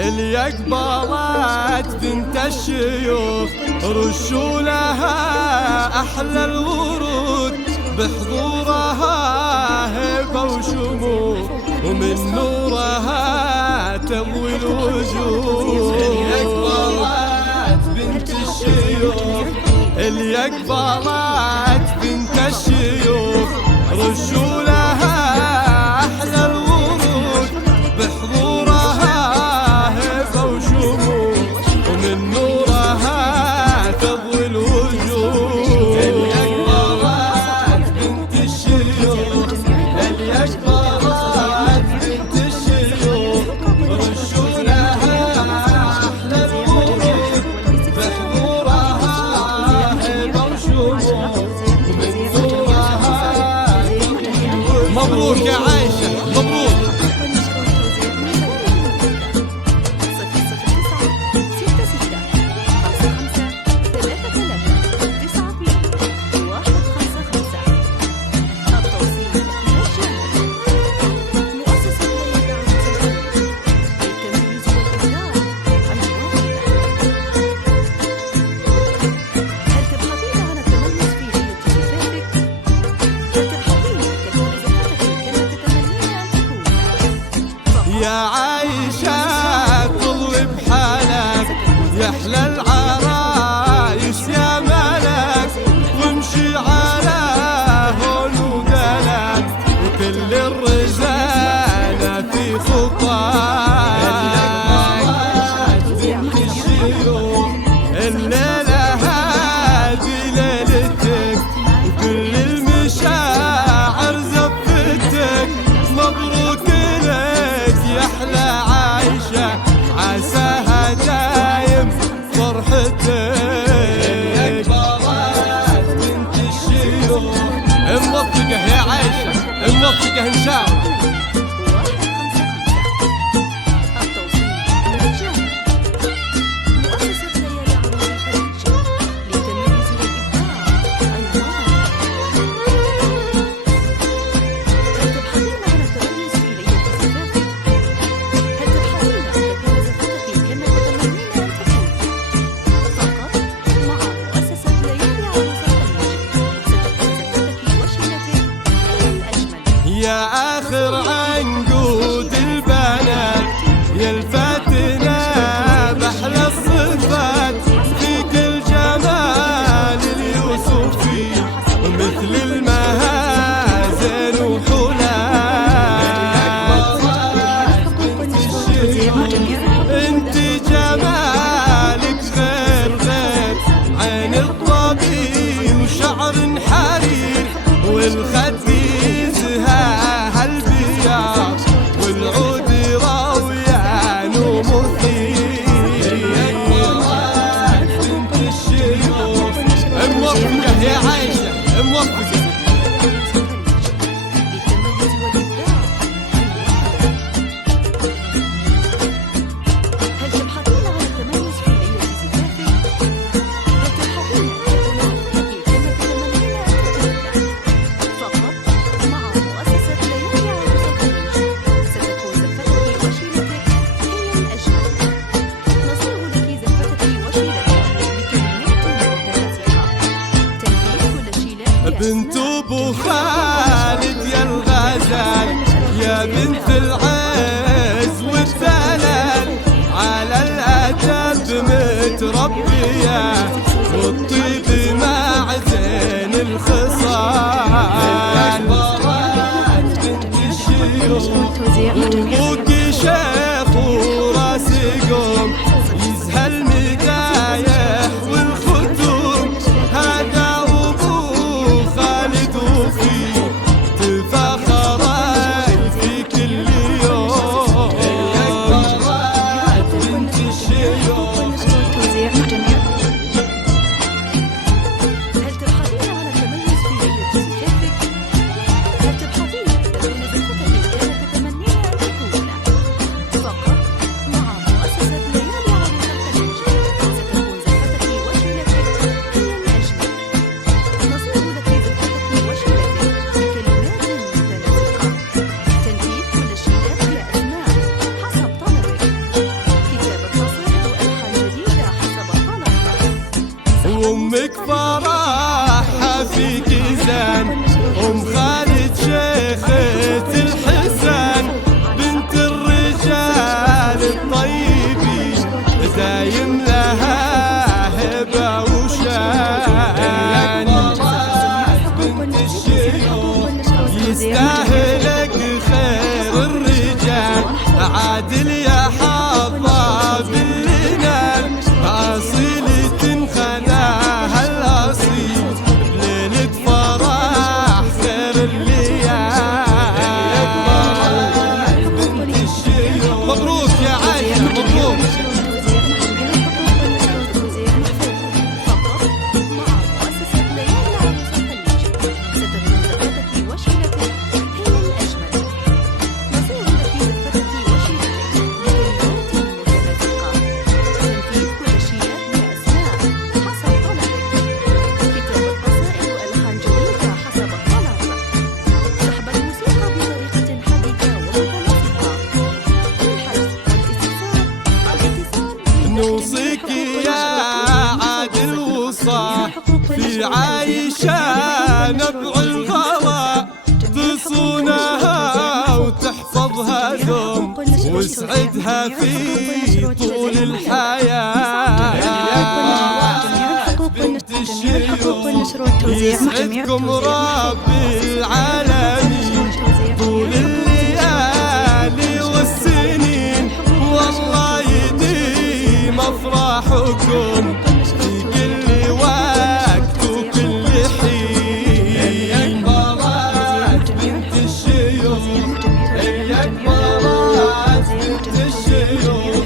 اللي قبلت بنت الشيوخ رشوا لها أحلى الورود بحضورها هيبة وشموخ ومن نورها تضوي الوجوه. اللي قبلت بنت الشيوخ اللي قبلت بنت الشيوخ رشوا لها أحلى الورود بحضورها هيبة وشموخ ومن نورها تضوي الوجوه. اللي قبلت بنت الشيوخ اللي قبلت بنت الشيوخ رشوا لها أحلى الورود بحضورها هيبة وشموخ ومن نورها تضوي الوجوه. مبروك يا عايشة مبروك. يا عايشة تضوي بحالك يحلى العرايس يا ملك وامشي على هون ودلك وكل الرجالة في خطاك. بنت الشيوخ الليلة هذه ليلتك وكل المشاعر زفتك. مبروك يحلى عايشة عساها دايم فرحتك. اللي قبلت بنت الشيوخ موفقة يا عايشة موفقة إن شاء الله. يا آخر عنقود البنات يا الفاتنة بأحلى الصفات فيك الجمال اليوسفي مثل المهازل وحلال. بنت الشيوخ انت جمالك غير غير عين الطبيب وشعر حرير والخد والعود راويان ومثير. بنت الشيوخ موفقة يا عايشة موفقة. بنت ابو خالد يا الغزال يا بنت العز والدلال على الادب متربيه والطيب مع زين الخصال. بنت الشيوخ ابوك شيخ وراسي قوم يزهل مدايح والختوم هذا الشيوخ يستاهلك خير الرجال عادل يا حظى بالليل أصيلة خذاها الأصيل بليلة فرح خير الليال بنت الشيوخ مبروك يا عايشة مبروك نوصيك يا عادل وصاح في عايشة نبع الغلا تصونها وتحفظها دوم واسعدها في طول الحياة بنت الشيوخ يسعدكم رب العالمين طول الليالي والسنين والله يديم أفراحكم في كل وقت وكل حين كبرت بنت الشيوخ كبرت بنت الشيوخ